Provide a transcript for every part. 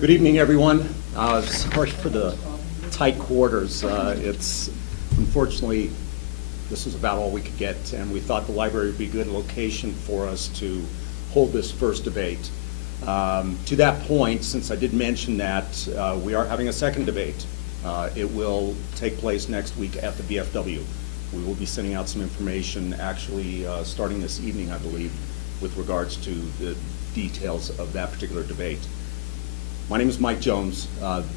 Good evening, everyone. Sorry for the tight quarters. It's unfortunately, this was about all we could get, and we thought the library would be a good location for us to hold this first debate. To that point, since I did mention that, we are having a second debate. It will take place next week at the VFW. We will be sending out some information actually starting this evening, I believe, with regards to the details of that particular debate. My name is Mike Jones.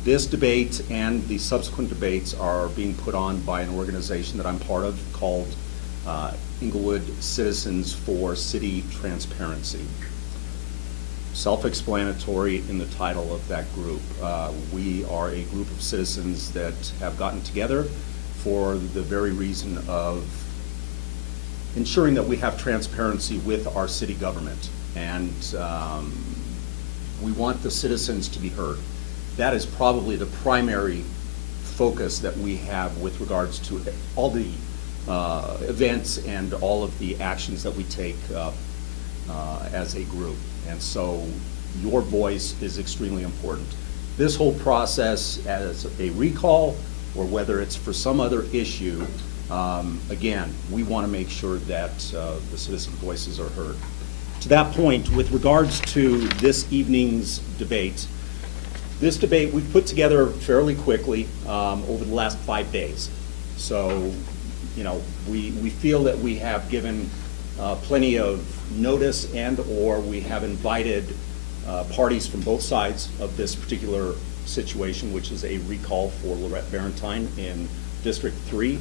This debate and the subsequent debates are being put on by an organization that I'm part of called Englewood Citizens for City Transparency. Self-explanatory in the title of that group. We are a group of citizens that have gotten together for the very reason of ensuring that we have transparency with our city government. And we want the citizens to be heard. That is probably the primary focus that we have with regards to all the events and all of the actions that we take as a group. And so your voice is extremely important. This whole process as a recall or whether it's for some other issue, again, we want to make sure that the citizen voices are heard. To that point, with regards to this evening's debate, this debate we've put together fairly quickly over the last 5 days. So, you know, we feel that we have given plenty of notice and or we have invited parties from both sides of this particular situation, which is a recall for Lorette Barentine in District 3.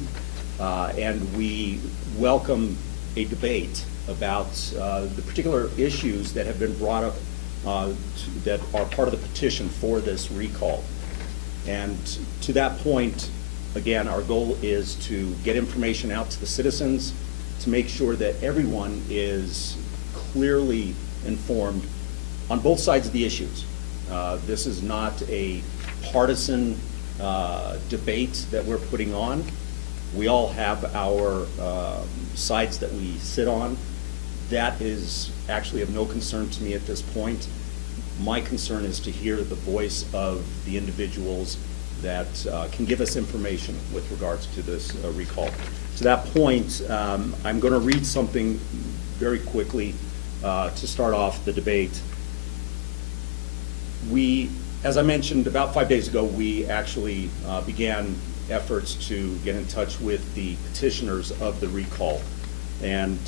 And we welcome a debate about the particular issues that have been brought up that are part of the petition for this recall. And to that point, again, our goal is to get information out to the citizens to make sure that everyone is clearly informed on both sides of the issues. This is not a partisan debate that we're putting on. We all have our sides that we sit on. That is actually of no concern to me at this point. My concern is to hear the voice of the individuals that can give us information with regards to this recall. To that point, I'm going to read something very quickly to start off the debate. As I mentioned, about 5 days ago, we actually began efforts to get in touch with the petitioners of the recall and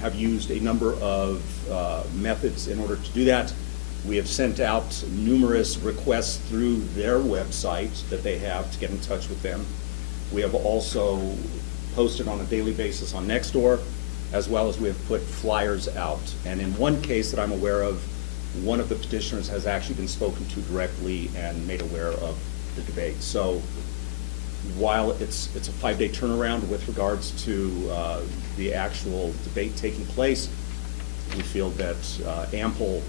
have used a number of methods in order to do that. We have sent out numerous requests through their website that they have to get in touch with them. We have also posted on a daily basis on Nextdoor, as well as we have put flyers out. And in one case that I'm aware of, one of the petitioners has actually been spoken to directly and made aware of the debate. So while it's a 5-day turnaround with regards to the actual debate taking place, we feel that ample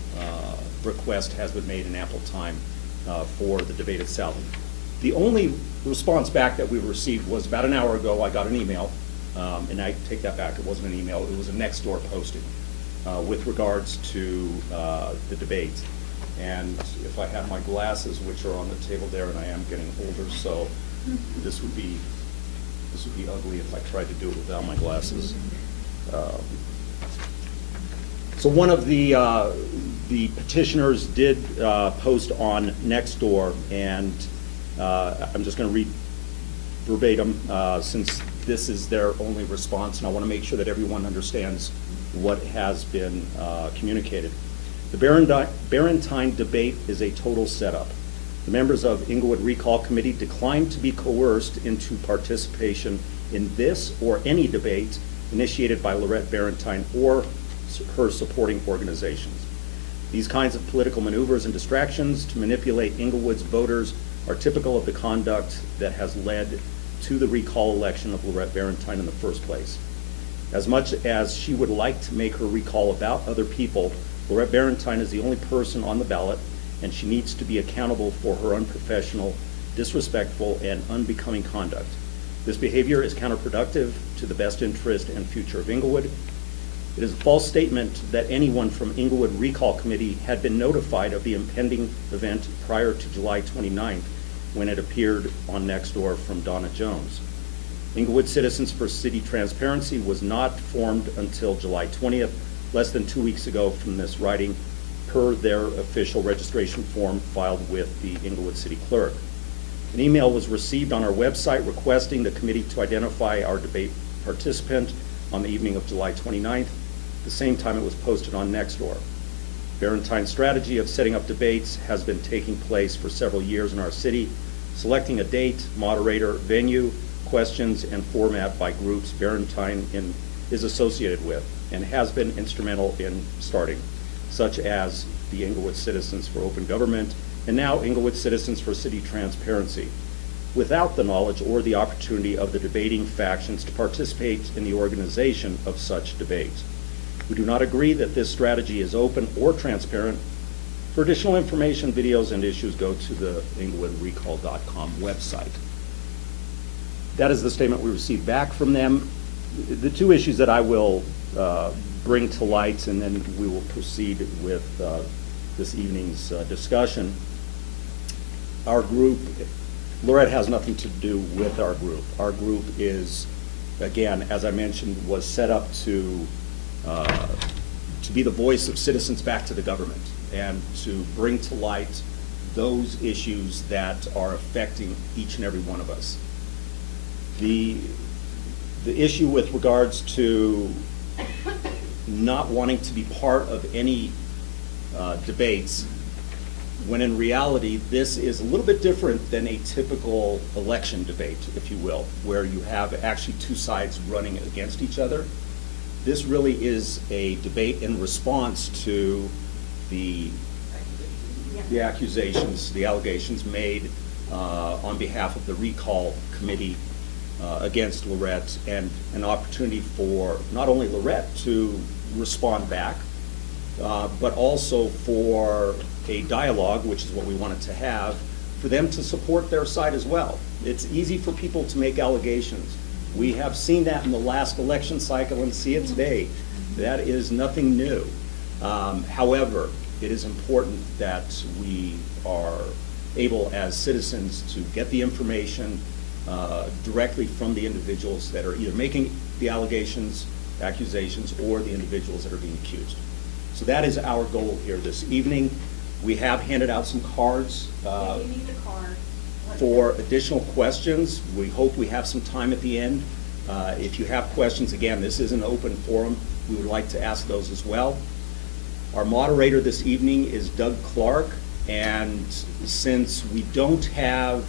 request has been made in ample time for the debate itself. The only response back that we received was about an hour ago. I got an email, and I take that back. It wasn't an email. It was a Nextdoor posting with regards to the debate. And if I had my glasses, which are on the table there, and I am getting older, so this would be ugly if I tried to do it without my glasses. So one of the petitioners did post on Nextdoor, and I'm just going to read verbatim since this is their only response, and I want to make sure that everyone understands what has been communicated. The Barentine debate is a total setup. The members of Englewood Recall Committee declined to be coerced into participation in this or any debate initiated by Lorette Barentine or her supporting organizations. These kinds of political maneuvers and distractions to manipulate Englewood's voters are typical of the conduct that has led to the recall election of Lorette Barentine in the first place. As much as she would like to make her recall about other people, Lorette Barentine is the only person on the ballot, and she needs to be accountable for her unprofessional, disrespectful, and unbecoming conduct. This behavior is counterproductive to the best interest and future of Inglewood. It is a false statement that anyone from Englewood Recall Committee had been notified of the impending event prior to July 29th, when it appeared on Nextdoor from Donna Jones. Englewood Citizens for City Transparency was not formed until July 20th, less than 2 weeks ago from this writing, per their official registration form filed with the Englewood City Clerk. An email was received on our website requesting the committee to identify our debate participant on the evening of July 29th. At the same time, it was posted on Nextdoor. Barentine's strategy of setting up debates has been taking place for several years in our city, selecting a date, moderator, venue, questions, and format by groups Barentine is associated with and has been instrumental in starting, such as the Englewood Citizens for Open Government and now Englewood Citizens for City Transparency, without the knowledge or the opportunity of the debating factions to participate in the organization of such debates. We do not agree that this strategy is open or transparent. For additional information, videos, and issues, go to the englewoodrecall.com website. That is the statement we received back from them. The two issues that I will bring to light, and then we will proceed with this evening's discussion. Our group, Lorette has nothing to do with our group. Our group is, again, as I mentioned, was set up to be the voice of citizens back to the government and to bring to light those issues that are affecting each and every one of us. The issue with regards to not wanting to be part of any debates, when in reality this is a little bit different than a typical election debate, if you will, where you have actually two sides running against each other. This really is a debate in response to the accusations, the allegations made on behalf of the recall committee against Lorette, and an opportunity for not only Lorette to respond back, but also for a dialogue, which is what we wanted to have, for them to support their side as well. It's easy for people to make allegations. We have seen that in the last election cycle and see it today. That is nothing new. However, it is important that we are able as citizens to get the information directly from the individuals that are either making the accusations, or the individuals that are being accused. So that is our goal here this evening. We have handed out some cards for additional questions. We hope we have some time at the end. If you have questions, again, this is an open forum. We would like to ask those as well. Our moderator this evening is Doug Clark, and since we don't have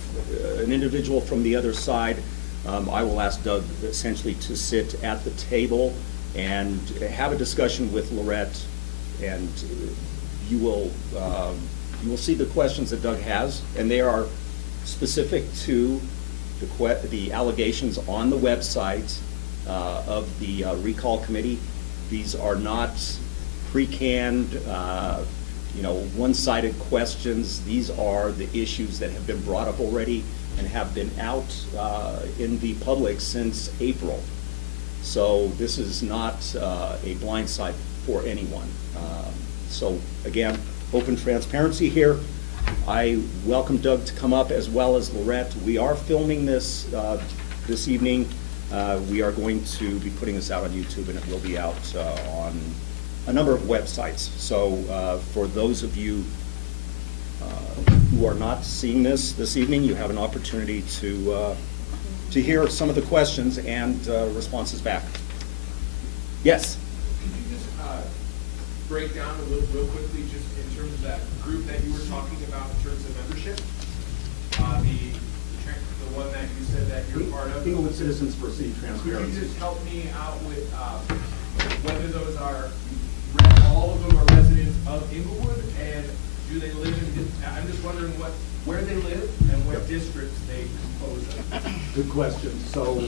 an individual from the other side, I will ask Doug essentially to sit at the table and have a discussion with Lorette, and you will see the questions that Doug has, and they are specific to the allegations on the website of the recall committee. These are not pre-canned, one-sided questions. These are the issues that have been brought up already and have been out in the public since April. So this is not a blind side for anyone. So again, open transparency here. I welcome Doug to come up as well as Lorette. We are filming this this evening. We are going to be putting this out on YouTube, and it will be out on a number of websites. So for those of you who are not seeing this evening, you have an opportunity to hear some of the questions and responses back. Yes? Could you just break down real quickly, just in terms of that group that you were talking about in terms of membership? The one that you said that you're part of? Englewood Citizens for City Transparency. Could you just help me out with whether those are, all of them are residents of Inglewood, and do they live in, I'm just wondering where they live and what districts they compose of. Good question. So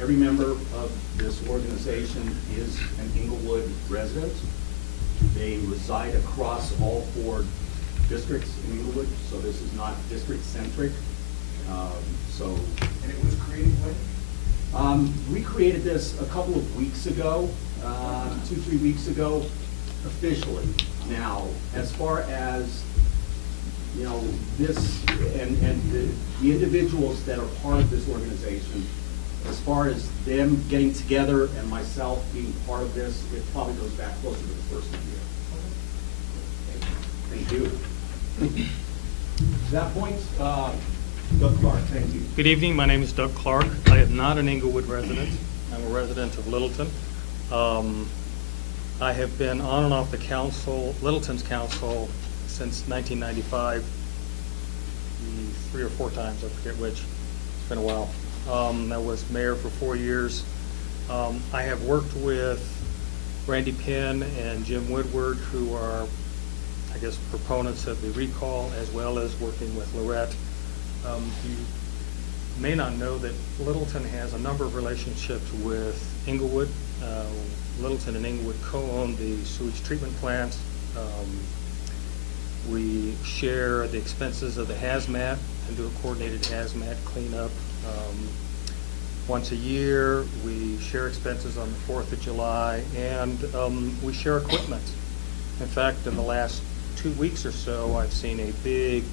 every member of this organization is an Inglewood resident. They reside across all 4 districts in Inglewood, so this is not district-centric. And it was created when? We created this a couple of weeks ago. 2-3 weeks ago, officially. Now, as far as, you know, this and the individuals that are part of this organization, as far as them getting together and myself being part of this, it probably goes back closer to the first of the year. Thank you. To that point, Doug Clark, thank you. Good evening. My name is Doug Clark. I am not an Englewood resident. I'm a resident of Littleton. I have been on and off the council, Littleton's council, since 1995, 3 or 4 times, I forget which. It's been a while. I was mayor for 4 years. I have worked with Randy Penn and Jim Woodward, who are, I guess, proponents of the recall, as well as working with Lorette. You may not know that Littleton has a number of relationships with Inglewood. Littleton and Inglewood co-own the sewage treatment plant. We share the expenses of the hazmat and do a coordinated hazmat cleanup. Once a year, we share expenses on the 4th of July, and we share equipment. In fact, in the last 2 weeks or so, I've seen a big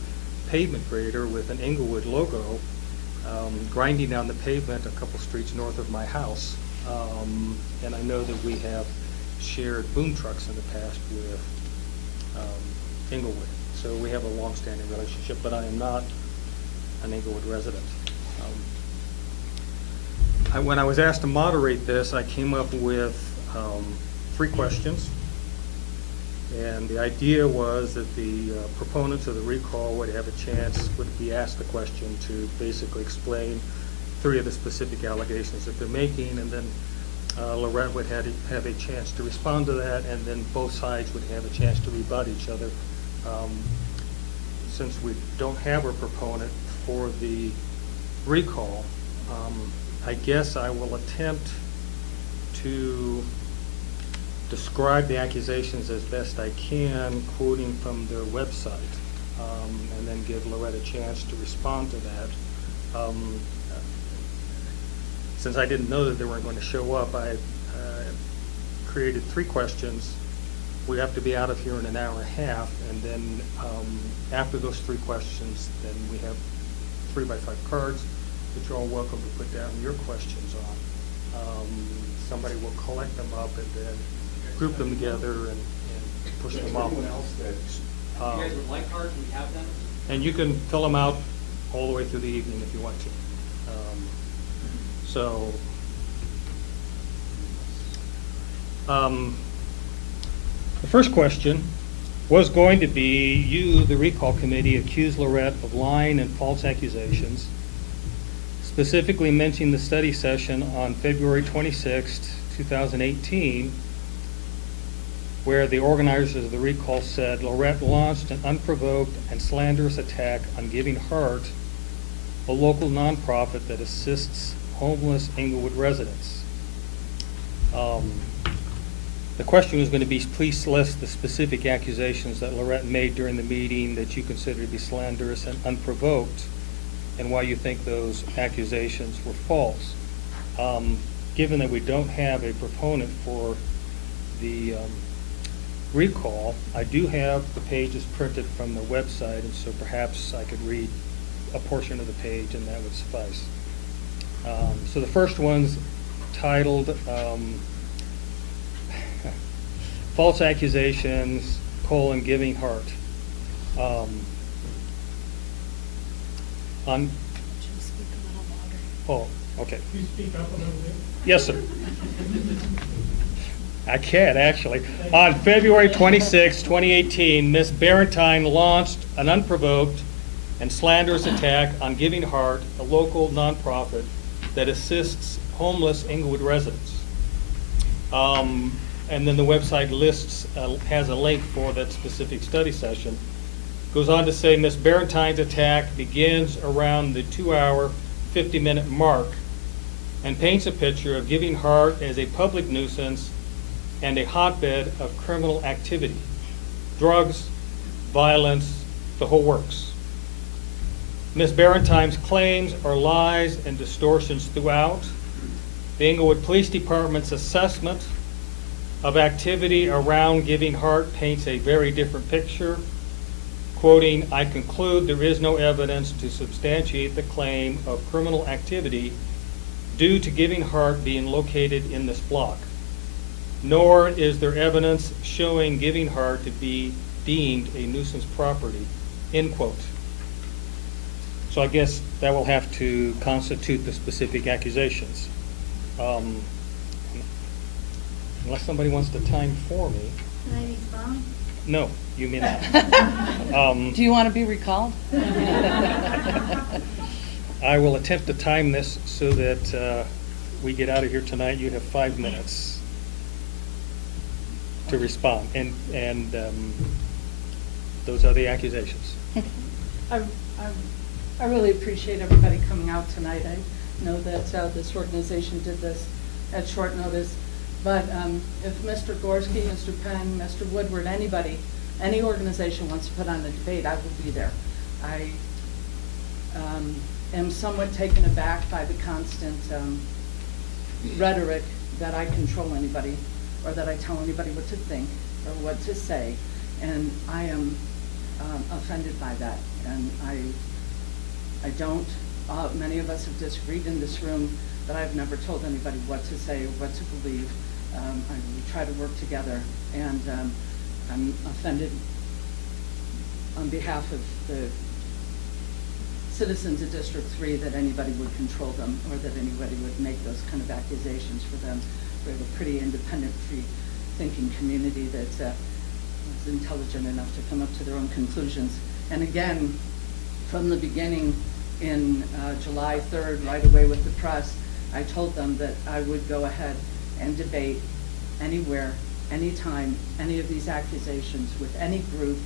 pavement grader with an Inglewood logo grinding down the pavement a couple streets north of my house. And I know that we have shared boom trucks in the past with Inglewood. So we have a long-standing relationship, but I am not an Inglewood resident. When I was asked to moderate this, I came up with 3 questions. And the idea was that the proponents of the recall would have a chance, would be asked the question to basically explain 3 of the specific allegations that they're making, and then Lorette would have a chance to respond to that, and then both sides would have a chance to rebut each other. Since we don't have a proponent for the recall, I guess I will attempt to describe the accusations as best I can, quoting from their website, and then give Lorette a chance to respond to that. Since I didn't know that they weren't going to show up, I created 3 questions. We have to be out of here in an hour and a half, and then after those 3 questions, then we have 3x5 cards that you're all welcome to put down your questions on. Somebody will collect them up and then group them together and push them up. Anyone else that You guys would like cards, we have them. And you can fill them out all the way through the evening if you want to. The first question was going to be, you, the recall committee, accused Lorette of lying and false accusations, specifically mentioning the study session on February 26, 2018, where the organizers of the recall said Lorette launched an unprovoked and slanderous attack on Giving Heart, a local nonprofit that assists homeless Englewood residents. The question was going to be, please list the specific accusations that Lorette made during the meeting that you consider to be slanderous and unprovoked, and why you think those accusations were false. Given that we don't have a proponent for the recall, I do have the pages printed from the website, and so perhaps I could read a portion of the page and that would suffice. So the first one's titled False Accusations, Giving Heart. Oh, okay. Can you speak up a little bit? Yes, sir. I can, actually. On February 26, 2018, Ms. Barentine launched an unprovoked and slanderous attack on Giving Heart, a local nonprofit that assists homeless Englewood residents. And then the website lists, has a link for that specific study session. Goes on to say Ms. Barentine's attack begins around the 2-hour, 50-minute mark and paints a picture of Giving Heart as a public nuisance and a hotbed of criminal activity, drugs, violence, the whole works. Ms. Barentine's claims are lies and distortions throughout. The Englewood Police Department's assessment of activity around Giving Heart paints a very different picture. Quoting, "I conclude there is no evidence to substantiate the claim of criminal activity due to Giving Heart being located in this block. Nor is there evidence showing Giving Heart to be deemed a nuisance property," end quote. So I guess that will have to constitute the specific accusations. Unless somebody wants to time for me. Can I respond? No, you may not. Do you want to be recalled? I will attempt to time this so that we get out of here tonight. You have 5 minutes to respond, and those are the accusations. I really appreciate everybody coming out tonight. I know that this organization did this at short notice, but if Mr. Gorski, Mr. Penn, Mr. Woodward, anybody, any organization wants to put on a debate, I will be there. I am somewhat taken aback by the constant rhetoric that I control anybody or that I tell anybody what to think or what to say, and I am offended by that. And I don't, many of us have disagreed in this room, but I've never told anybody what to say or what to believe. We try to work together, and I'm offended on behalf of the citizens of District 3 that anybody would control them or that anybody would make those kind of accusations for them. We have a pretty independent, free-thinking community that is intelligent enough to come up to their own conclusions. And again, from the beginning in July 3rd, right away with the press, I told them that I would go ahead and debate anywhere, anytime, any of these accusations with any group.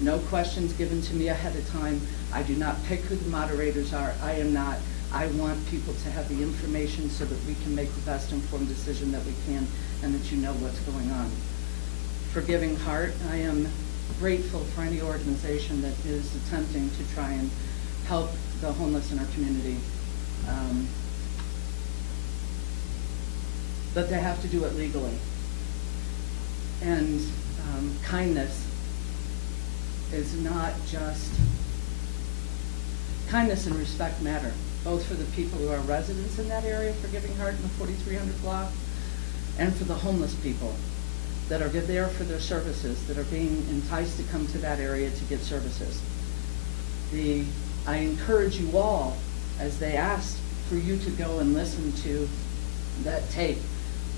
No questions given to me ahead of time. I do not pick who the moderators are. I am not. I want people to have the information so that we can make the best informed decision that we can and that you know what's going on. For Giving Heart, I am grateful for any organization that is attempting to try and help the homeless in our community. But they have to do it legally. And kindness is not just, kindness and respect matter, both for the people who are residents in that area for Giving Heart in the 4300 block, and for the homeless people that are there for their services, that are being enticed to come to that area to get services. I encourage you all, as they asked for you to go and listen to that tape,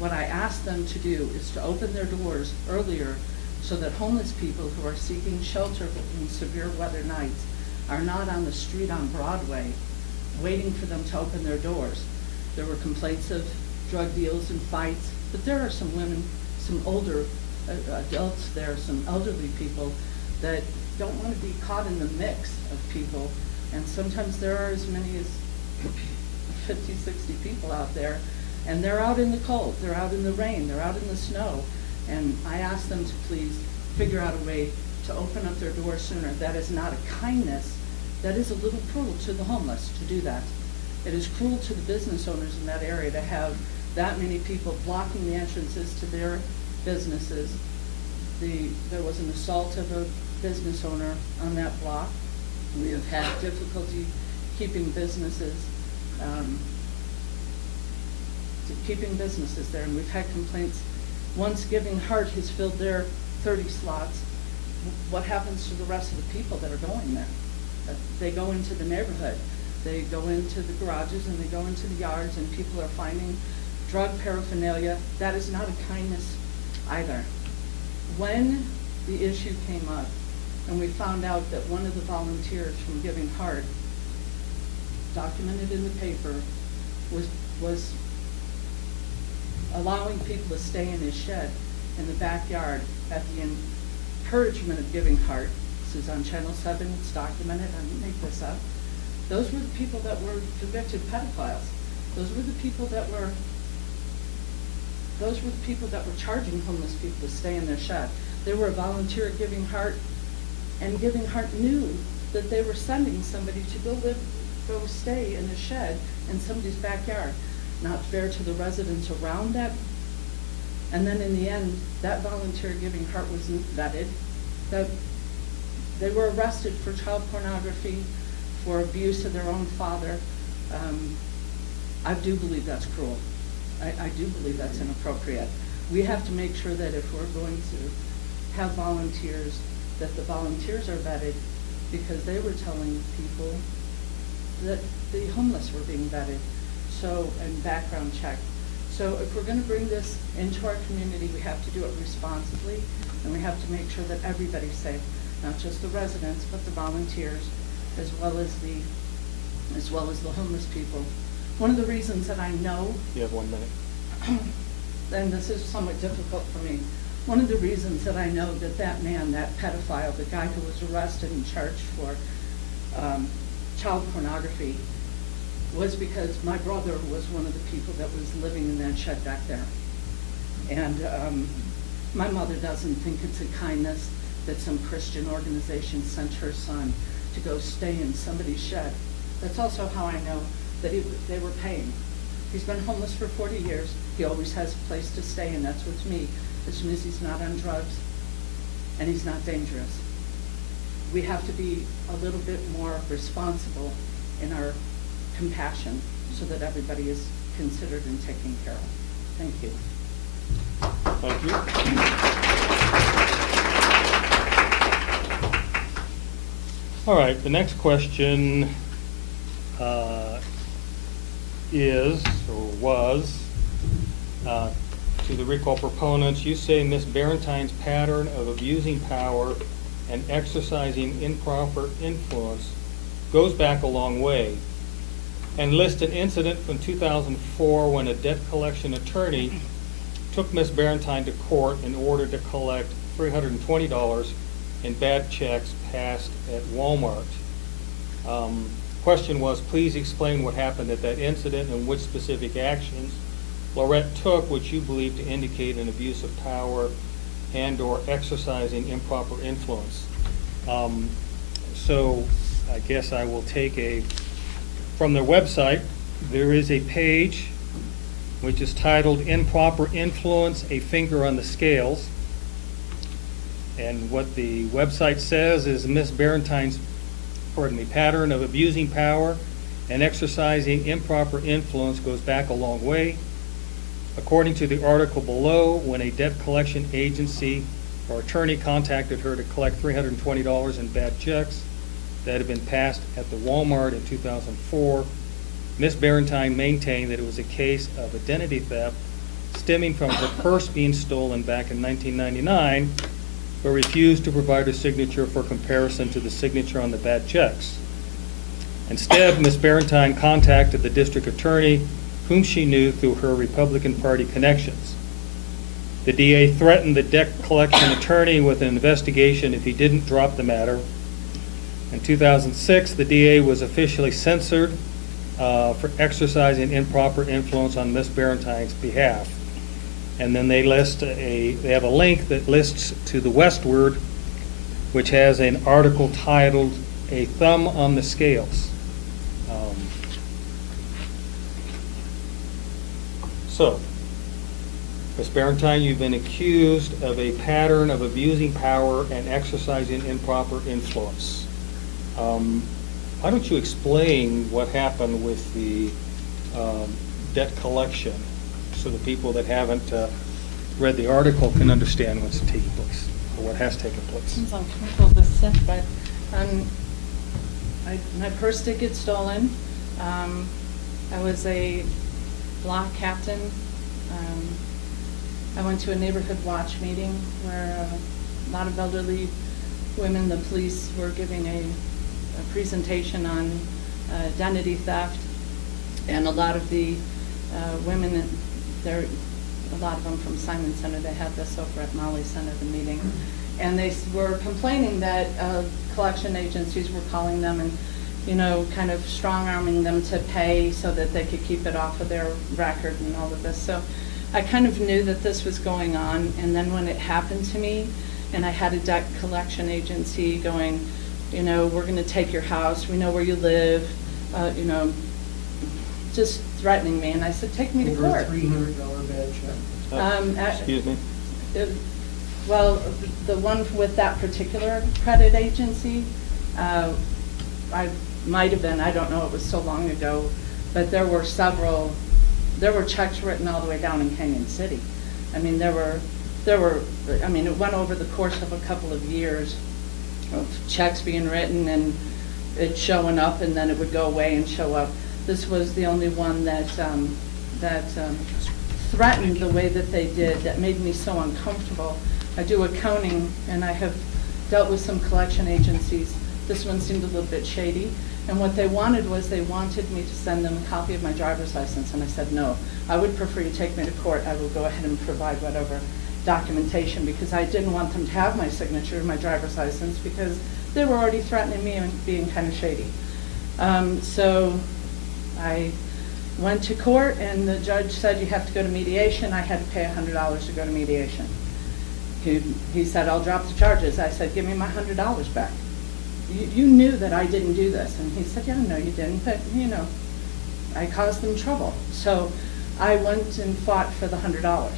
what I asked them to do is to open their doors earlier so that homeless people who are seeking shelter in severe weather nights are not on the street on Broadway waiting for them to open their doors. There were complaints of drug deals and fights, but there are some women, some older adults there, some elderly people that don't want to be caught in the mix of people. And sometimes there are as many as 50, 60 people out there, and they're out in the cold, they're out in the rain, they're out in the snow. And I asked them to please figure out a way to open up their doors sooner. That is not a kindness. That is a little cruel to the homeless to do that. It is cruel to the business owners in that area to have that many people blocking the entrances to their businesses. There was an assault of a business owner on that block. We have had difficulty keeping businesses there, and we've had complaints. Once Giving Heart has filled their 30 slots, what happens to the rest of the people that are going there? They go into the neighborhood, they go into the garages, and they go into the yards, and people are finding drug paraphernalia. That is not a kindness either. When the issue came up, and we found out that one of the volunteers from Giving Heart, documented in the paper, was allowing people to stay in his shed in the backyard at the encouragement of Giving Heart. This is on Channel 7, it's documented, I didn't make this up. Those were the people that were convicted pedophiles. Those were the people that were charging homeless people to stay in their shed. They were a volunteer at Giving Heart, and Giving Heart knew that they were sending somebody to go stay in a shed in somebody's backyard. Not fair to the residents around that And then in the end, that volunteer giving heart wasn't vetted. They were arrested for child pornography, for abuse of their own father. I do believe that's cruel. I do believe that's inappropriate. We have to make sure that if we're going to have volunteers, that the volunteers are vetted, because they were telling people that the homeless were being vetted, and background checked. So if we're going to bring this into our community, we have to do it responsibly, and we have to make sure that everybody's safe, not just the residents, but the volunteers, as well as the homeless people. One of the reasons that I know, You have 1 minute. and this is somewhat difficult for me, one of the reasons that I know that man, that pedophile, the guy who was arrested and charged for child pornography, was because my brother was one of the people that was living in that shed back there. And my mother doesn't think it's a kindness that some Christian organization sent her son to go stay in somebody's shed. That's also how I know that they were paying. He's been homeless for 40 years. He always has a place to stay, and that's what's me, as soon as he's not on drugs and he's not dangerous. We have to be a little bit more responsible in our compassion so that everybody is considered and taken care of. Thank you. Thank you. All right, the next question was to the recall proponents. You say Ms. Barentine's pattern of abusing power and exercising improper influence goes back a long way, and list an incident from 2004 when a debt collection attorney took Ms. Barentine to court in order to collect $320 in bad checks passed at Walmart. Question was, please explain what happened at that incident and which specific actions Lorette took which you believe to indicate an abuse of power and or exercising improper influence. So I guess I will take from their website, there is a page which is titled Improper Influence, a Finger on the Scales. And what the website says is Ms. Barentine's pattern of abusing power and exercising improper influence goes back a long way. According to the article below, when a debt collection agency or attorney contacted her to collect $320 in bad checks that had been passed at the Walmart in 2004, Ms. Barentine maintained that it was a case of identity theft stemming from her purse being stolen back in 1999, but refused to provide her signature for comparison to the signature on the bad checks. Instead, Ms. Barentine contacted the district attorney, whom she knew through her Republican Party connections. The DA threatened the debt collection attorney with an investigation if he didn't drop the matter. In 2006, the DA was officially censored for exercising improper influence on Ms. Barentine's behalf. And then they have a link that lists to the Westward, which has an article titled "A Thumb on the Scales." So, Ms. Barentine, you've been accused of a pattern of abusing power and exercising improper influence. Why don't you explain what happened with the debt collection so the people that haven't read the article can understand what's taking place, or what has taken place? Seems uncomfortable to sit, but my purse did get stolen. I was a block captain. I went to a neighborhood watch meeting where a lot of elderly women, the police were giving a presentation on identity theft, and a lot of the women, a lot of them from Simon Center, they had this over at Molly Center, the meeting, and they were complaining that collection agencies were calling them and, kind of strong-arming them to pay so that they could keep it off of their record and all of this. So I kind of knew that this was going on, and then when it happened to me, and I had a debt collection agency going, we're going to take your house, we know where you live, just threatening me, and I said, take me to court. Over a $300 bad check. Excuse me? Well, the one with that particular credit agency, I might have been, I don't know, it was so long ago, but there were checks written all the way down in Canyon City. I mean, it went over the course of a couple of years of checks being written and it showing up, and then it would go away and show up. This was the only one that threatened the way that they did, that made me so uncomfortable. I do accounting, and I have dealt with some collection agencies. This one seemed a little bit shady, and what they wanted was they wanted me to send them a copy of my driver's license, and I said, no, I would prefer you take me to court. I will go ahead and provide whatever documentation, because I didn't want them to have my signature in my driver's license, because they were already threatening me and being kind of shady. So I went to court, and the judge said you have to go to mediation. I had to pay $100 to go to mediation. He said, I'll drop the charges. I said, give me my $100 back. You knew that I didn't do this. And he said, yeah, no, you didn't, but I caused them trouble. So I went and fought for the $100.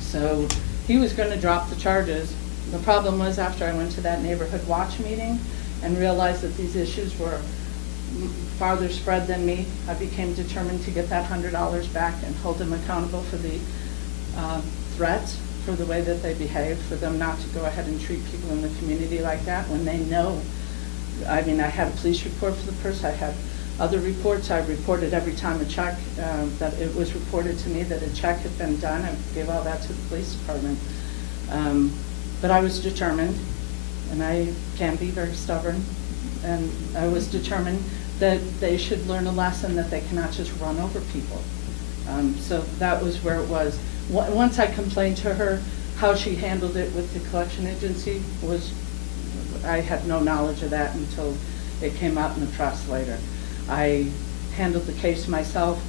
So he was going to drop the charges. The problem was, after I went to that neighborhood watch meeting and realized that these issues were farther spread than me, I became determined to get that $100 back and hold them accountable for the threats, for the way that they behaved, for them not to go ahead and treat people in the community like that when they know. I mean, I had a police report for the person. I had other reports. I reported every time a check, that it was reported to me that a check had been done. I gave all that to the police department. But I was determined, and I can be very stubborn, and I was determined that they should learn a lesson that they cannot just run over people. So that was where it was. Once I complained to her, how she handled it with the collection agency was, I had no knowledge of that until it came out in the press later. I handled the case myself.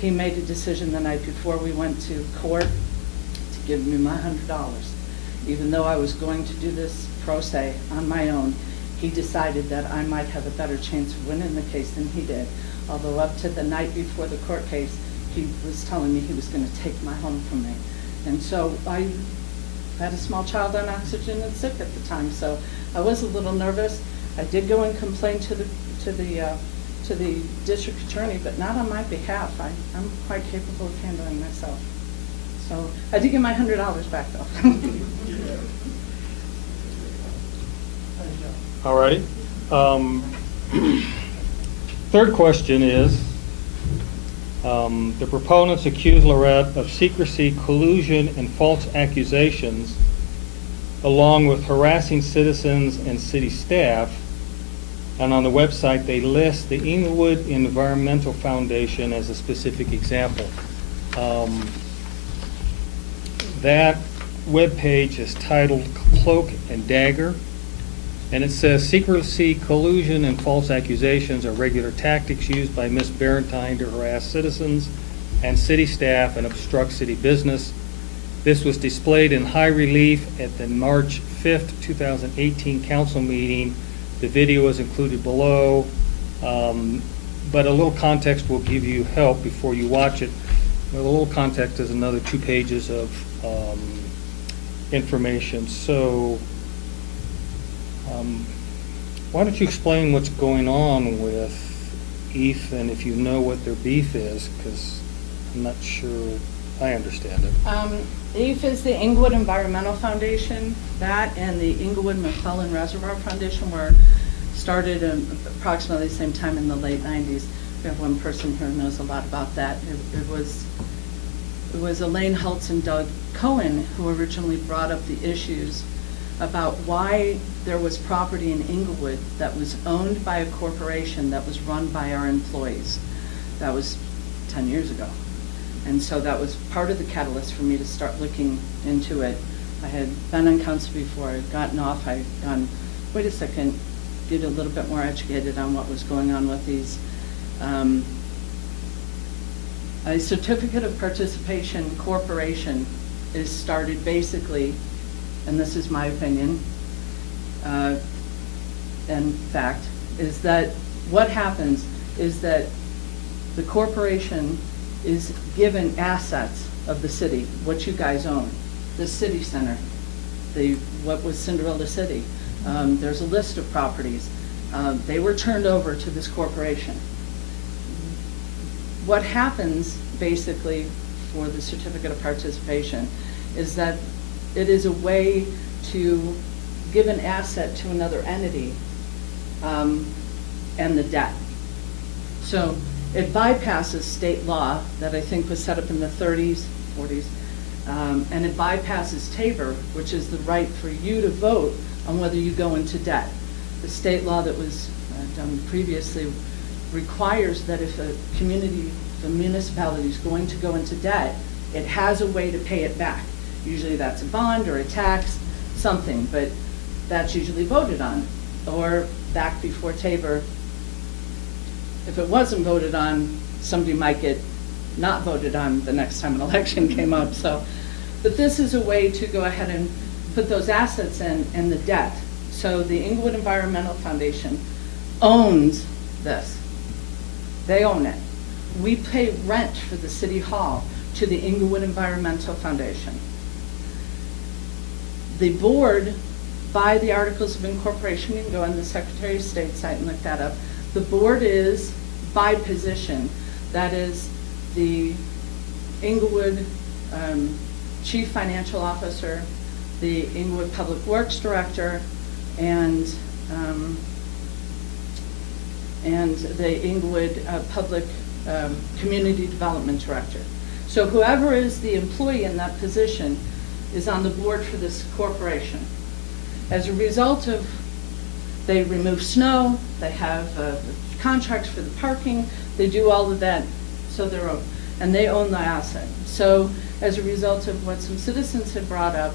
He made a decision the night before we went to court to give me my $100. Even though I was going to do this pro se on my own, he decided that I might have a better chance of winning the case than he did. Although up to the night before the court case, he was telling me he was going to take my home from me. And so I had a small child on oxygen and sick at the time, so I was a little nervous. I did go and complain to the district attorney, but not on my behalf. I'm quite capable of handling myself. So I did get my $100 back though. All righty. Third question is, the proponents accuse Lorette of secrecy, collusion, and false accusations, along with harassing citizens and city staff. And on the website, they list the Englewood Environmental Foundation as a specific example. That webpage is titled Cloak and Dagger, and it says secrecy, collusion, and false accusations are regular tactics used by Ms. Barentine to harass citizens and city staff and obstruct city business. This was displayed in high relief at the March 5th, 2018 council meeting. The video is included below, but a little context will give you help before you watch it. Well, a little context is another 2 pages of information. So why don't you explain what's going on with ETH, and if you know what their beef is, because I'm not sure I understand it. EAF is the Englewood Environmental Foundation. That and the Englewood McClellan Reservoir Foundation were started approximately the same time in the late 90s. We have one person here who knows a lot about that. It was Elaine Hultz and Doug Cohen who originally brought up the issues about why there was property in Englewood that was owned by a corporation that was run by our employees. That was 10 years ago. And so that was part of the catalyst for me to start looking into it. I had been on council before. I'd gotten off. I'd gone, wait a second, get a little bit more educated on what was going on with these. A certificate of participation corporation is started basically, and this is my opinion, and fact, is that what happens is that the corporation is given assets of the city, what you guys own, the city center, what was Cinderella City. There's a list of properties. They were turned over to this corporation. What happens basically for the certificate of participation is that it is a way to give an asset to another entity and the debt. So it bypasses state law that I think was set up in the 30s, 40s, and it bypasses Tabor, which is the right for you to vote on whether you go into debt. The state law that was done previously requires that if a community, if a municipality is going to go into debt, it has a way to pay it back. Usually that's a bond or a tax, something, but that's usually voted on. Or back before Tabor, if it wasn't voted on, somebody might get not voted on the next time an election came up. So, but this is a way to go ahead and put those assets in and the debt. So the Inglewood Environmental Foundation owns this. They own it. We pay rent for the city hall to the Inglewood Environmental Foundation. The board, by the Articles of Incorporation, you can go on the Secretary of State site and look that up. The board is by position. That is the Inglewood Chief Financial Officer, the Inglewood Public Works Director, and the Inglewood Public Community Development Director. So whoever is the employee in that position is on the board for this corporation. As a result of, they remove snow, they have contracts for the parking, they do all of that, so they're own, and they own the asset. So as a result of what some citizens had brought up,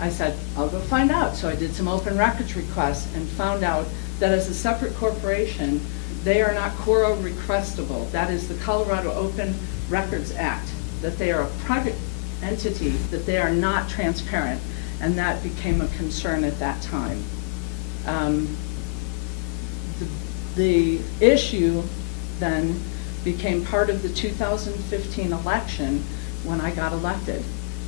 I said, I'll go find out. So I did some open records requests and found out that as a separate corporation, they are not Coro requestable. That is the Colorado Open Records Act, that they are a private entity, that they are not transparent, and that became a concern at that time. The issue then became part of the 2015 election when I got elected,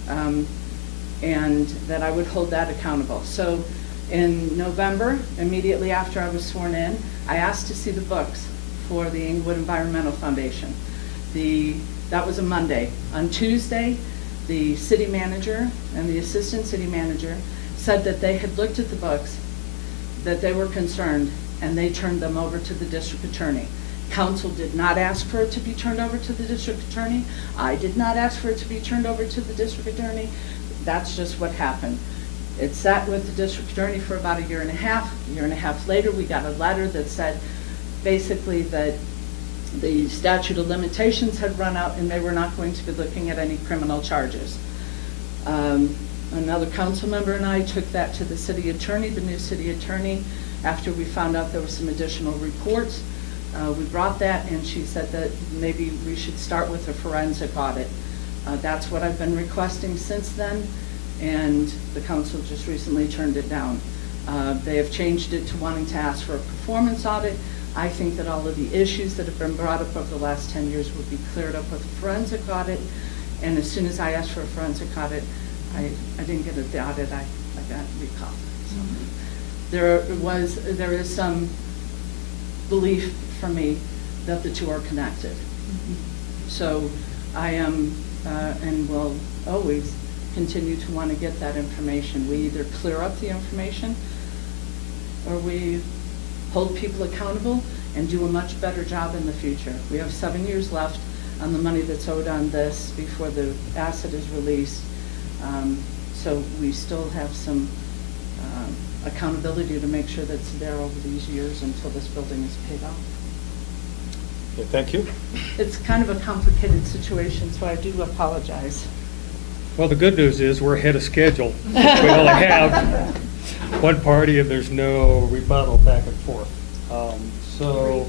and that I would hold that accountable. So in November, immediately after I was sworn in, I asked to see the books for the Inglewood Environmental Foundation. That was a Monday. On Tuesday, the city manager and the assistant city manager said that they had looked at the books, that they were concerned, and they turned them over to the district attorney. Council did not ask for it to be turned over to the district attorney. I did not ask for it to be turned over to the district attorney. That's just what happened. It sat with the district attorney for about a year and a half. A year and a half later, we got a letter that said basically that the statute of limitations had run out and they were not going to be looking at any criminal charges. Another council member and I took that to the city attorney, the new city attorney, after we found out there were some additional reports. We brought that and she said that maybe we should start with a forensic audit. That's what I've been requesting since then, and the council just recently turned it down. They have changed it to wanting to ask for a performance audit. I think that all of the issues that have been brought up over the last 10 years would be cleared up with a forensic audit, and as soon as I asked for a forensic audit, I didn't get the audit, I got recalled. So there is some belief for me that the two are connected. So I am and will always continue to want to get that information. We either clear up the information or we hold people accountable and do a much better job in the future. We have 7 years left on the money that's owed on this before the asset is released. So we still have some accountability to make sure that's there over these years until this building is paid off. Okay, thank you. It's kind of a complicated situation, so I do apologize. Well, the good news is we're ahead of schedule. We only have one party and there's no rebuttal back and forth. So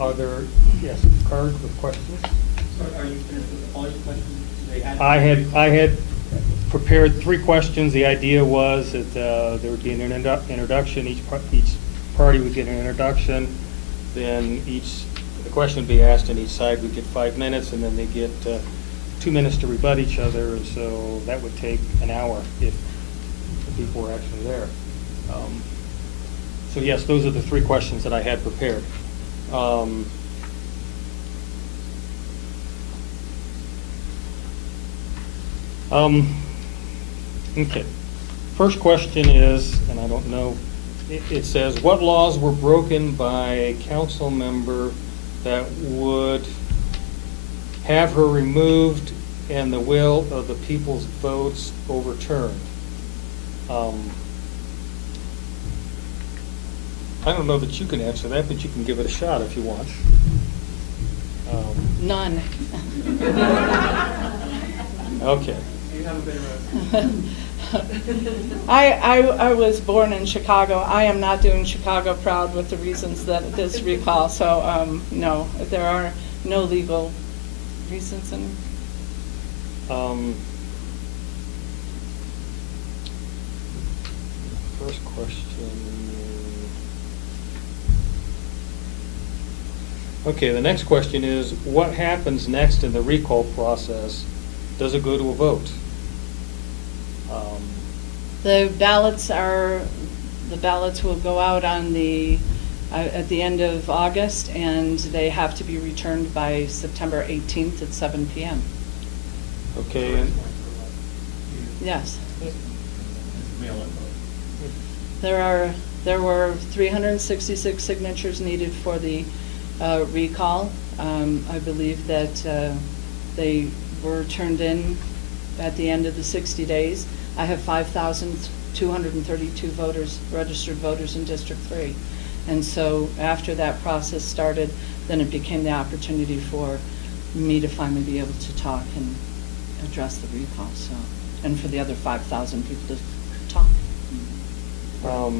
are there, yes, cards with questions? So are you finished with all your questions? They had- I had prepared 3 questions. The idea was that there would be an introduction. Each party would get an introduction. Then the question would be asked, and each side would get 5 minutes, and then they get 2 minutes to rebut each other, and so that would take an hour if the people were actually there. So yes, those are the 3 questions that I had prepared. Okay. First question is, and I don't know, it says, what laws were broken by a council member that would have her removed and the will of the people's votes overturned? I don't know that you can answer that, but you can give it a shot if you want. None. Okay. You haven't been around. I was born in Chicago. I am not doing Chicago proud with the reasons that this recall, so, no, there are no legal reasons in. First question. Okay, the next question is, what happens next in the recall process? Does it go to a vote? The ballots will go out on at the end of August, and they have to be returned by September 18th at 7 p.m. Okay, and Yes. Mail-in vote. There were 366 signatures needed for the recall. I believe that they were turned in at the end of the 60 days. I have 5,232 registered voters in District 3. And so after that process started, then it became the opportunity for me to finally be able to talk and address the recall, so, and for the other 5,000 people to talk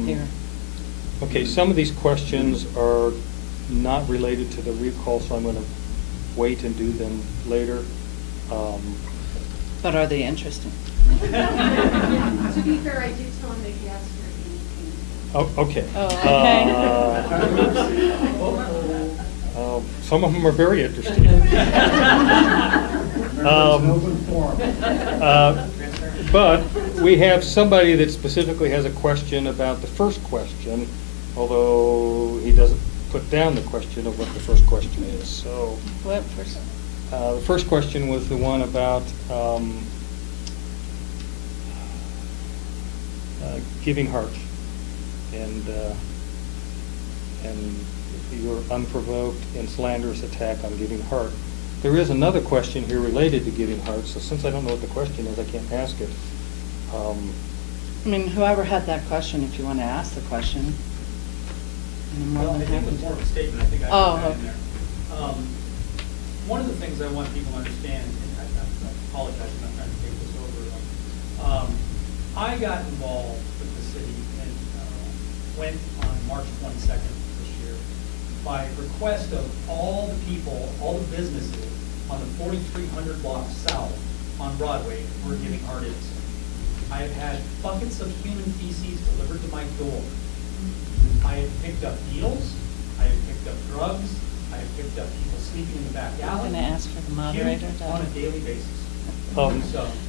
here. Okay, some of these questions are not related to the recall, so I'm going to wait and do them later. But are they interesting? To be fair, I did tell him that he asked for anything. Oh, okay. Oh, Some of them are very interesting. But we have somebody that specifically has a question about the first question, although he doesn't put down the question of what the first question is. So What first? the first question was the one about Giving Heart and your unprovoked and slanderous attack on Giving Heart. There is another question here related to Giving Heart, so since I don't know what the question is, I can't ask it. I mean, whoever had that question, if you want to ask the question. I'm more Well, I than think happy it's more of a to. statement, I think I Oh, put that in okay. there. One of the things I want people to understand, and I apologize, I'm not trying to take this over. I got involved with the city and went on March 22nd this year by request of all the people, all the businesses on the 4300 block south on Broadway where Giving Heart is. I have had buckets of human feces delivered to my door. I have picked up needles, I have picked up drugs, I have picked up people sleeping in the back I'm alley. going to ask for the moderator Huge to. on a daily basis.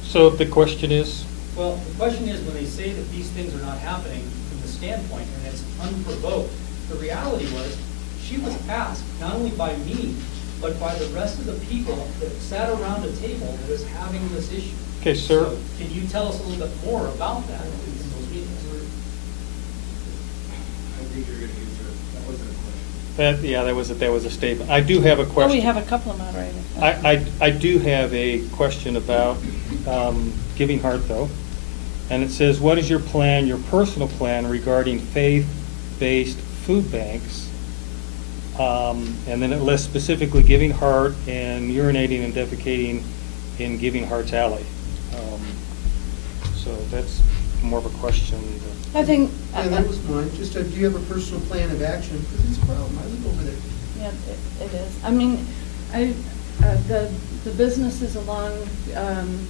So the question is? Well, the question is, when they say that these things are not happening from the standpoint, and it's unprovoked, the reality was, she was asked, not only by me, but by the rest of the people that sat around a table that is having this issue. Okay, sir. So can you tell us a little bit more about that in those meetings? I think you're gonna answer it. That wasn't a question. That was a statement. I do have a Oh, question. we have a couple of moderators. I do have a question about Giving Heart, though. And it says, what is your plan, your personal plan regarding faith-based food banks? And then it lists specifically Giving Heart and urinating and defecating in Giving Heart's alley. So that's more of a question. I think. Yeah, that was mine. Just, do you have a personal plan of action? Because it's a problem. I live over there. Yeah, it is. I mean, the businesses along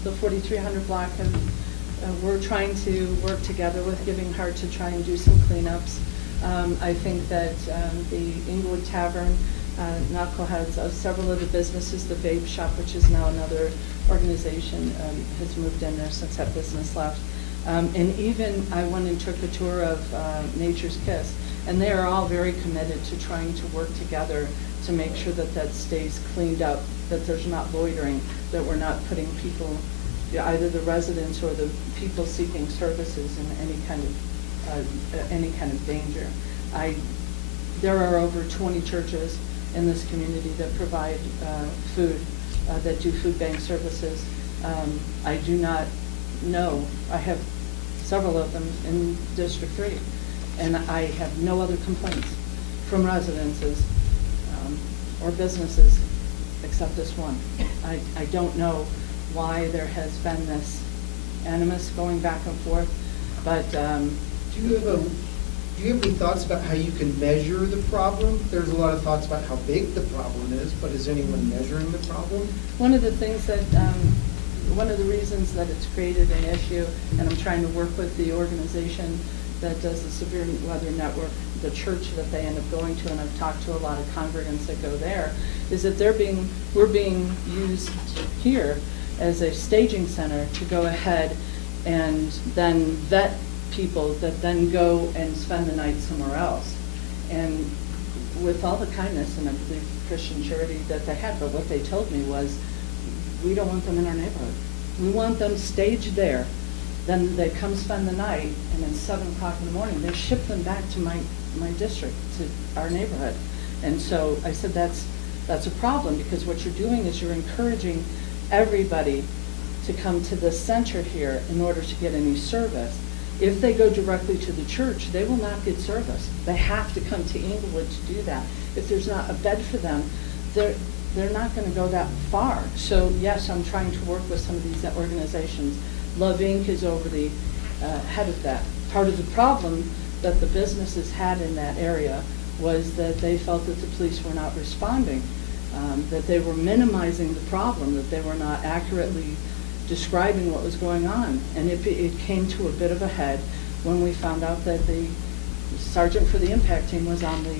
the 4300 block have, we're trying to work together with Giving Heart to try and do some cleanups. I think that the Englewood Tavern, Knuckleheads, several of the businesses, the vape shop, which is now another organization has moved in there since that business left. And even I went and took a tour of Nature's Kiss, and they are all very committed to trying to work together to make sure that that stays cleaned up, that there's not loitering, that we're not putting people, either the residents or the people seeking services, in any kind of danger. There are over 20 churches in this community that provide food, that do food bank services. I do not know, I have several of them in District 3, and I have no other complaints from residences or businesses except this one. I don't know why there has been this animus going back and forth, but Do you have any thoughts about how you can measure the problem? There's a lot of thoughts about how big the problem is, but is anyone measuring the problem? one of the things that, one of the reasons that it's created an issue, and I'm trying to work with the organization that does the Severe Weather Network, the church that they end up going to, and I've talked to a lot of congregants that go there, is that we're being used here as a staging center to go ahead and then vet people that then go and spend the night somewhere else. And with all the kindness and I believe Christian charity that they had, but what they told me was, we don't want them in our neighborhood. We want them staged there. Then they come spend the night, and then 7 o'clock in the morning, they ship them back to my district, to our neighborhood. And so I said, that's a problem, because what you're doing is you're encouraging everybody to come to the center here in order to get any service. If they go directly to the church, they will not get service. They have to come to Inglewood to do that. If there's not a bed for them, they're not going to go that far. So yes, I'm trying to work with some of these organizations. Love Inc. is over the head of that. Part of the problem that the businesses had in that area was that they felt that the police were not responding, that they were minimizing the problem, that they were not accurately describing what was going on. And it came to a bit of a head when we found out that the sergeant for the impact team was on the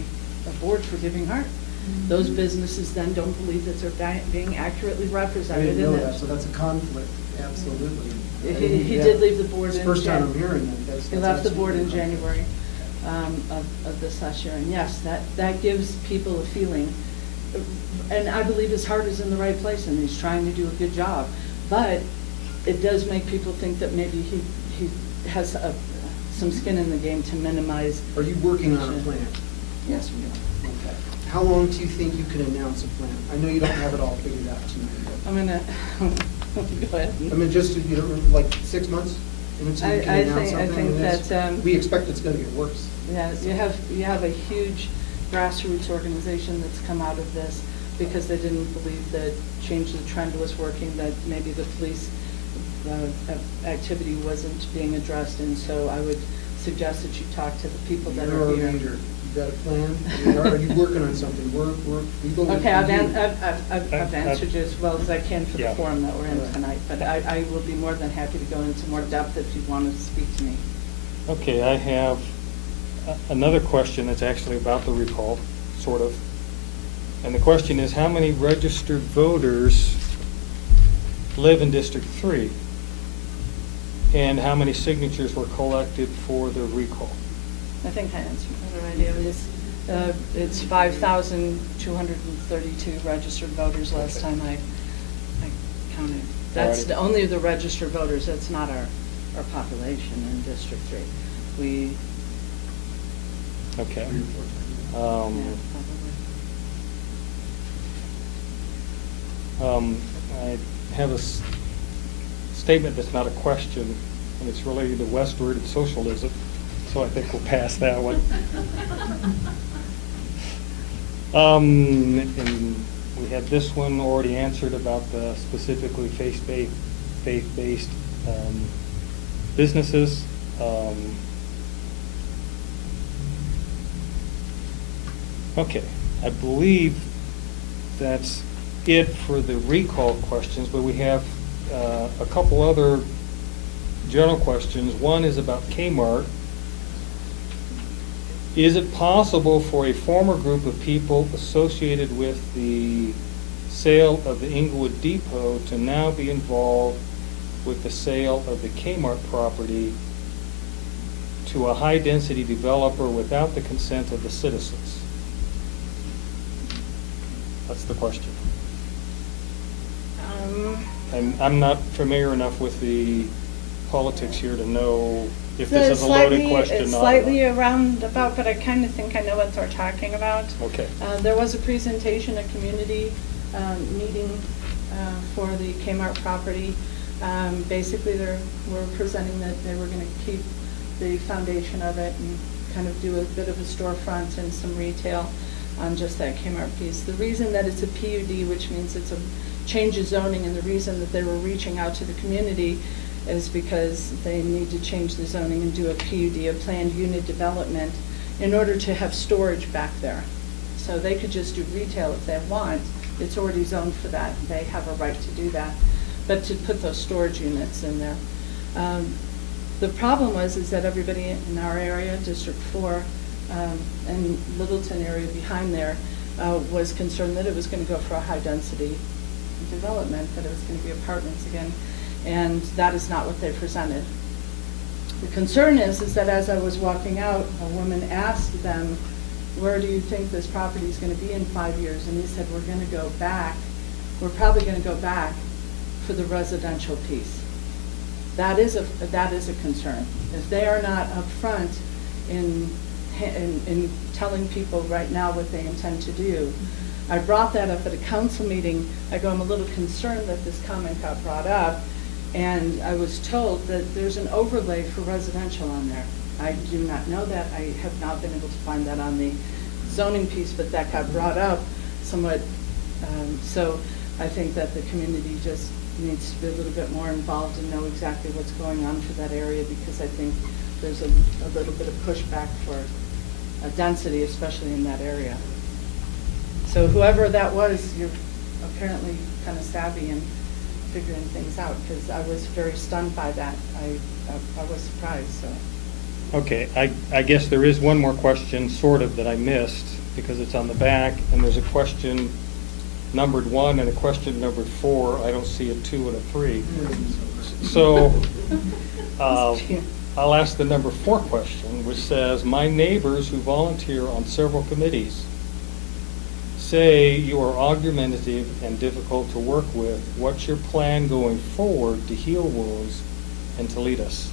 board for Giving Heart. Those businesses then don't believe that they're being accurately I represented didn't in know it. that, so that's a conflict, absolutely. He did leave the board It's in the first time I'm Jan- hearing that. He left the board in January of this last year, and yes, that gives people a feeling, and I believe his heart is in the right place, and he's trying to do a good job, but it does make people think that maybe he has some skin in the game to minimize. Are you working on a plan? Yes, we are. Okay. How long do you think you can announce a plan? I know you don't have it all figured out tonight, but, I'm gonna, go ahead. I mean, just, like 6 months? Until you can announce something? I think This- that, We expect it's gonna get worse. yeah, you have a huge grassroots organization that's come out of this because they didn't believe that Change the Trend was working, that maybe the police activity wasn't being addressed, and so I would suggest that you talk to the people that You're are our here. leader. You got a plan? I mean, are you working on something? We go with Okay, I've you. answered you as well as I can for the Yeah. forum that we're in Right. tonight, but I will be more than happy to go into more depth if you want to speak to me. Okay, I have another question that's actually about the recall, sort of. And the question is, how many registered voters live in District 3? And how many signatures were collected for the recall? I think I answered that already. It's 5,232 registered voters last Okay. time I counted. That's Alrighty. only the registered voters, that's not our population in District 3. We, Okay. yeah, probably. I have a statement that's not a question, and it's related to westward and socialism, so I think we'll pass that one. And we had this one already answered about the specifically faith-based businesses. Okay, I believe that's it for the recall questions, but we have a couple other general questions. One is about Kmart. Is it possible for a former group of people associated with the sale of the Englewood Depot to now be involved with the sale of the Kmart property to a high-density developer without the consent of the citizens? That's the question. I'm not familiar enough with the politics here to know if this is a loaded question. It's not slightly or not. around about, but I kind of think I know what they're talking about. Okay. There was a presentation, a community meeting for the Kmart property. Basically, they were presenting that they were going to keep the foundation of it and kind of do a bit of a storefront and some retail on just that Kmart piece. The reason that it's a PUD, which means it's a change of zoning, and the reason that they were reaching out to the community is because they need to change the zoning and do a PUD, a planned unit development, in order to have storage back there. So they could just do retail if they want. It's already zoned for that. They have a right to do that. But to put those storage units in there. The problem is that everybody in our area, District 4, and Littleton area behind there, was concerned that it was going to go for a high-density development, that it was going to be apartments again, and that is not what they presented. The concern is that as I was walking out, a woman asked them, where do you think this property is going to be in 5 years? And he said, we're going to go back, we're probably going to go back for the residential piece. That is a concern. If they are not upfront in telling people right now what they intend to do. I brought that up at a council meeting. I'm a little concerned that this comment got brought up, and I was told that there's an overlay for residential on there. I do not know that. I have not been able to find that on the zoning piece, but that got brought up somewhat. So I think that the community just needs to be a little bit more involved and know exactly what's going on for that area, because I think there's a little bit of pushback for a density, especially in that area. So whoever that was, you're apparently kind of savvy in figuring things out, because I was very stunned by that. I was surprised, so. Okay, I guess there is one more question, sort of, that I missed, because it's on the back, and there's a question numbered 1 and a question numbered 4. I don't see a 2 and a 3. So I'll ask the number 4 question, which says, my neighbors who volunteer on several committees say you are argumentative and difficult to work with. What's your plan going forward to heal wounds and to lead us?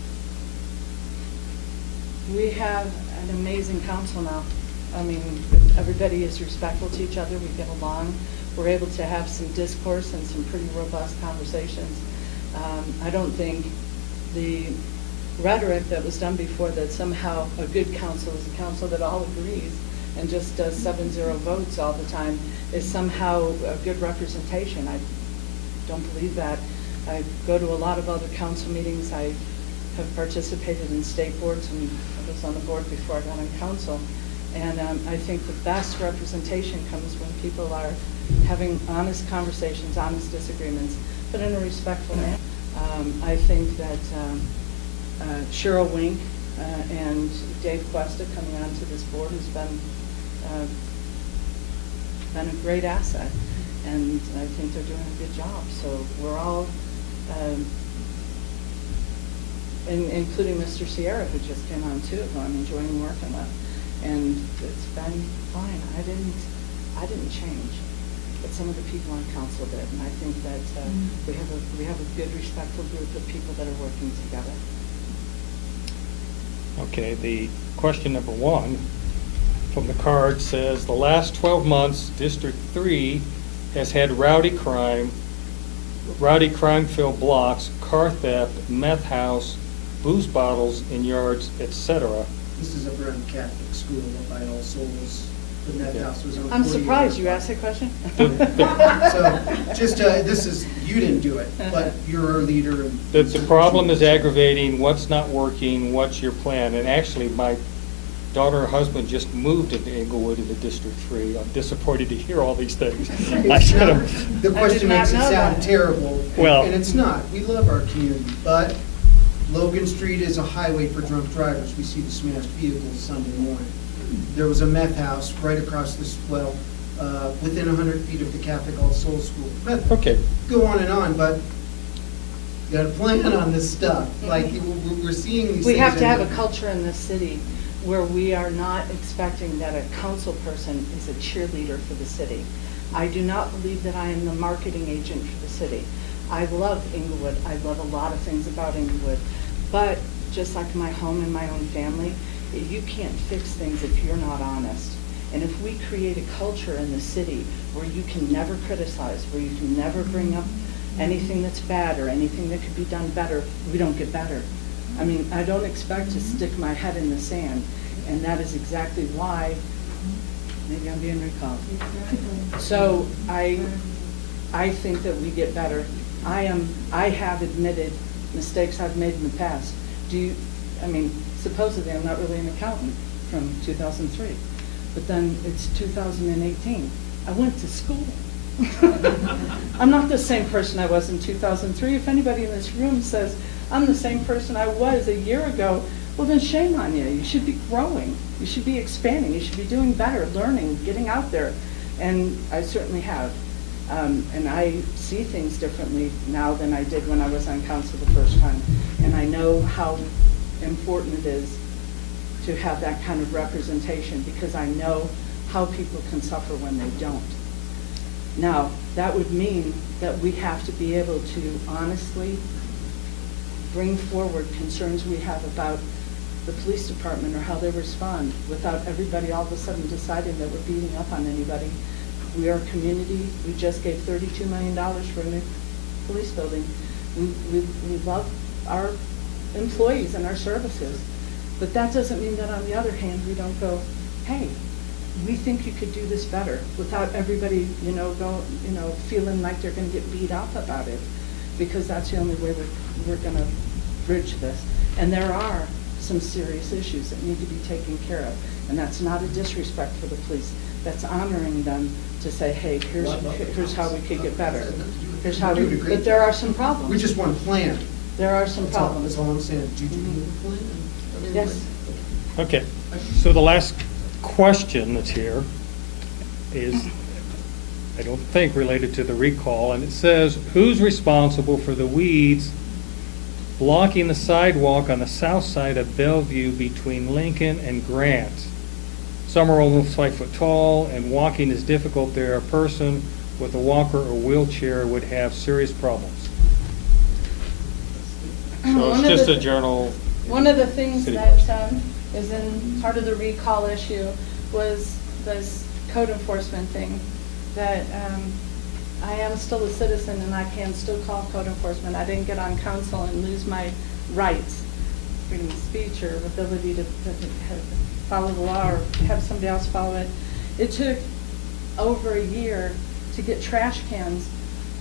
We have an amazing council now. I mean, everybody is respectful to each other. We get along. We're able to have some discourse and some pretty robust conversations. I don't think the rhetoric that was done before, that somehow a good council is a council that all agrees and just does 7-0 votes all the time, is somehow a good representation. I don't believe that. I go to a lot of other council meetings. I have participated in state boards, and I was on the board before I got on council. And I think the best representation comes when people are having honest conversations, honest disagreements, but in a respectful manner. I think that Cheryl Wink and Dave Cuesta coming onto this board has been a great asset, and I think they're doing a good job. So we're all, including Mr. Sierra, who just came on too, who I'm enjoying working with, and it's been fine. I didn't change, but some of the people on council did, and I think that we have a good, respectful group of people that are working together. Okay, the question number 1 from the card says, the last 12 months, District 3 has had rowdy crime-filled blocks, car theft, meth house, booze bottles in yards, etc. This is up around Catholic school by All Souls. The meth house was on. I'm 40 surprised you years. asked that question. So, just, this is, you didn't do it, but you're our leader. And The problem is aggravating. What's not working? What's your plan? And actually, my daughter and husband just moved into Englewood into District 3. I'm disappointed to hear all these things. I It's should not- have. The question not makes it know sound that. terrible, Well- and it's not. We love our community, but Logan Street is a highway for drunk drivers. We see the smashed vehicles Sunday morning. There was a meth house right across this, within 100 feet of the Catholic All Souls School. But Okay. go on, but you got to plan on this stuff. Like, we're seeing these things. We have to have and- a culture in this city where we are not expecting that a council person is a cheerleader for the city. I do not believe that I am the marketing agent for the city. I love Inglewood. I love a lot of things about Inglewood. But just like my home and my own family, you can't fix things if you're not honest. And if we create a culture in the city where you can never criticize, where you can never bring up anything that's bad or anything that could be done better, we don't get better. I mean, I don't expect to stick my head in the sand, and that is exactly why, maybe I'm being recalled. So I think that we get better. I have admitted mistakes I've made in the past. Supposedly I'm not really an accountant from 2003, but then it's 2018. I went to school. I'm not the same person I was in 2003. If anybody in this room says I'm the same person I was a year ago, well then shame on you. You should be growing. You should be expanding. You should be doing better, learning, getting out there. And I certainly have. And I see things differently now than I did when I was on council the first time. And I know how important it is to have that kind of representation, because I know how people can suffer when they don't. Now, that would mean that we have to be able to honestly bring forward concerns we have about the police department or how they respond, without everybody all of a sudden deciding that we're beating up on anybody. We are a community. We just gave $32 million for a new police building. We love our employees and our services. But that doesn't mean that on the other hand, we don't go, hey, we think you could do this better, without everybody, feeling like they're going to get beat up about it, because that's the only way we're going to bridge this. And there are some serious issues that need to be taken care of, and that's not a disrespect for the police. That's honoring them to say, hey, here's how we could get better. Here's how we. But there are some problems. We just want a plan. There are some problems. That's all I'm saying. Do you have a plan? Yes. Okay, so the last question that's here is, I don't think related to the recall, and it says, who's responsible for the weeds blocking the sidewalk on the south side of Bellevue between Lincoln and Grant? Some are almost 5 foot tall, and walking is difficult there. A person with a walker or wheelchair would have serious problems. So it's just a general. One of the things City that question. is in part of the recall issue was this code enforcement thing, that I am still a citizen and I can still call code enforcement. I didn't get on council and lose my rights, freedom of speech or ability to follow the law or have somebody else follow it. It took over a year to get trash cans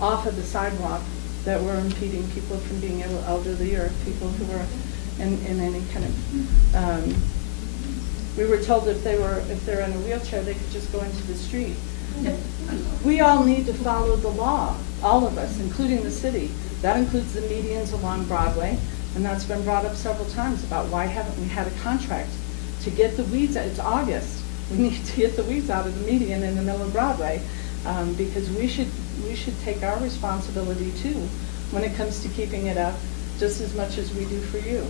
off of the sidewalk that were impeding people from being able, elderly or people who were in any kind of, we were told if they're in a wheelchair, they could just go into the street. We all need to follow the law, all of us, including the city. That includes the medians along Broadway, and that's been brought up several times about why haven't we had a contract to get the weeds out. It's August. We need to get the weeds out of the median in the middle of Broadway, because we should take our responsibility too when it comes to keeping it up, just as much as we do for you.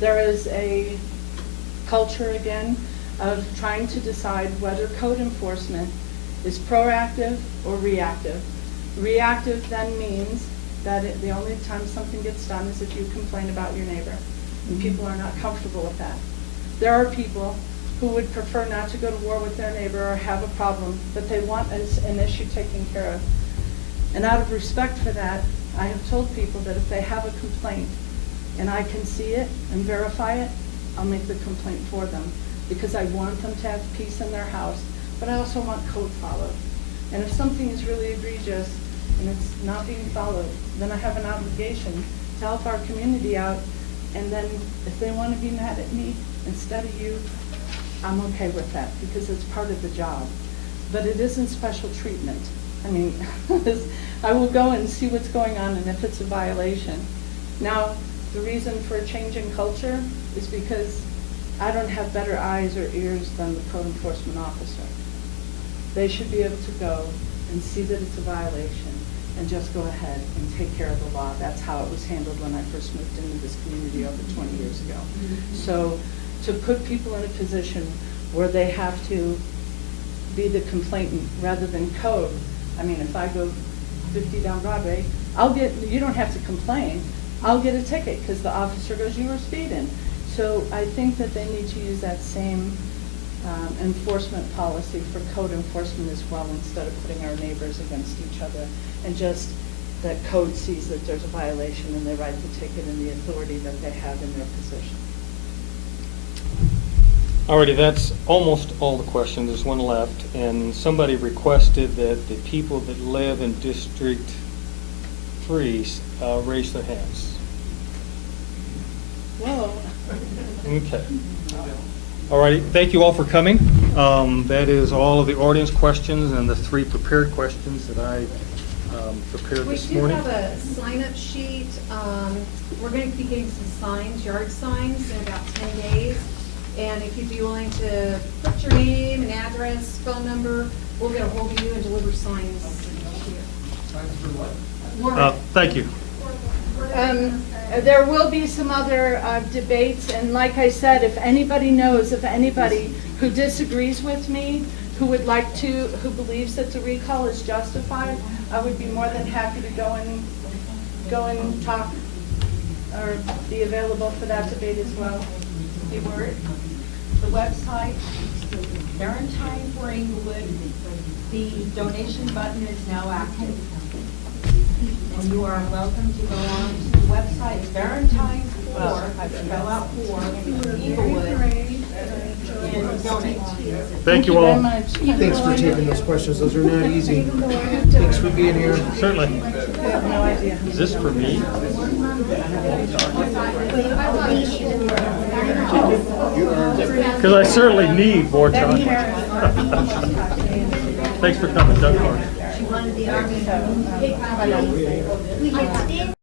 There is a culture, again, of trying to decide whether code enforcement is proactive or reactive. Reactive then means that the only time something gets done is if you complain about your neighbor, and people are not comfortable with that. There are people who would prefer not to go to war with their neighbor or have a problem, but they want an issue taken care of. And out of respect for that, I have told people that if they have a complaint and I can see it and verify it, I'll make the complaint for them, because I want them to have peace in their house, but I also want code followed. And if something is really egregious and it's not being followed, then I have an obligation to help our community out. And then if they want to be mad at me instead of you, I'm okay with that, because it's part of the job. But it isn't special treatment. I mean, I will go and see what's going on, and if it's a violation. Now, the reason for a change in culture is because I don't have better eyes or ears than the code enforcement officer. they should be able to go and see that it's a violation and just go ahead and take care of the law. That's how it was handled when I first moved into this community over 20 years ago. So to put people in a position where they have to be the complainant rather than code, I mean, if I go 50 down Broadway, you don't have to complain, I'll get a ticket because the officer goes, you were speeding. So I think that they need to use that same enforcement policy for code enforcement as well, instead of putting our neighbors against each other, and just that code sees that there's a violation and they write the ticket in the authority that they have in their position. Alrighty, that's almost all the questions. There's one left, and somebody requested that the people that live in District 3 raise their hands. Whoa. Okay. Alrighty, thank you all for coming. That is all of the audience questions and the 3 prepared questions that I prepared this morning. We do have a sign-up sheet. We're going to be getting some signs, yard signs, in about 10 days. And if you'd be willing to put your name and address, phone number, we'll get a hold of you and deliver signs here. Signs for what? Thank you. There will be some other debates, and like I said, if anybody knows of anybody who disagrees with me, who believes that the recall is justified, I would be more than happy to go and talk or be available for that debate as well. The website, Valentine for Inglewood. The donation button is now active. And you are welcome to go on to the website, Valentine for, spell out for, Inglewood, and donate. Thank you all. very much. Thanks for taking those questions, those are not easy. Thanks for being here. Certainly. I have no idea. Is this for me? Because I certainly need more time. Thanks for coming, Doug Clark. She wanted the army to pick on us. We get